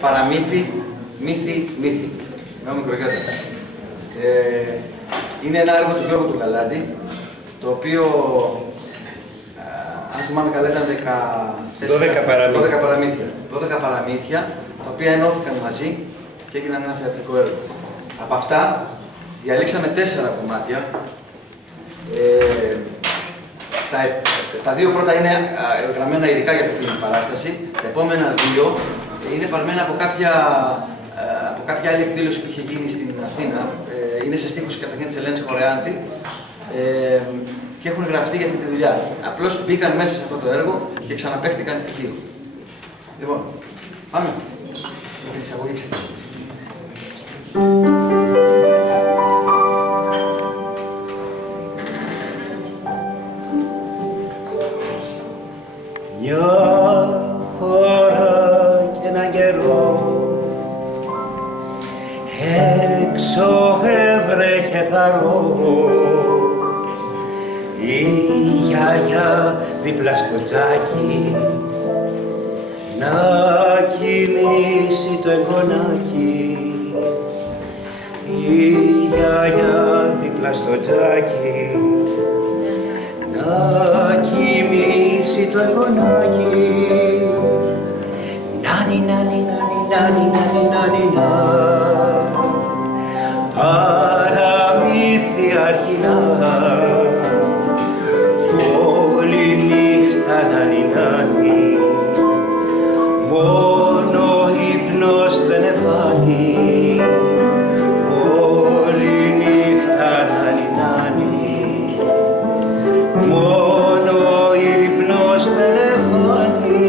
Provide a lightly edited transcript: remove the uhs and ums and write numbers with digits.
παραμύθι, μύθι. Με μικρογιώτα. Είναι ένα έργο του Γιώργου του Γαλάντη, το οποίο, αν θυμάμαι καλά, ήταν 12 παραμύθια. 12 παραμύθια, τα οποία ενώθηκαν μαζί και έγιναν ένα θεατρικό έργο. Από αυτά, διαλέξαμε 4 κομμάτια. Τα 2 πρώτα είναι γραμμένα ειδικά για αυτή την παράσταση. Τα επόμενα 2 είναι παρμένα από κάποια άλλη εκδήλωση που είχε γίνει στην Αθήνα. Είναι σε στίχους καταρχήν της Ελένης Χορεάνθη και έχουν γραφτεί για αυτή τη δουλειά. Απλώς μπήκαν μέσα σε αυτό το έργο και ξαναπαίχτηκαν στοιχείο. Λοιπόν, πάμε. Με την εισαγωγή ξεκινάμε. Μια φορά και έναν καιρό έξω έβρεχε θαρό η γιαγιά δίπλα στο τζάκι να κοιμήσει το εγγονάκι. Η γιαγιά δίπλα στο τζάκι να κοιμήσει το εγγονάκι. Νάνι, νάνι, νάνι, νάνι, νάνι, νάνι, να παραμύθι αρχινά όλη νύχτα νάνι, νάνι μόνο ύπνος δεν εφάνει όλη νύχτα νάνι, νάνι μόνο ύπνος δεν εφάνει.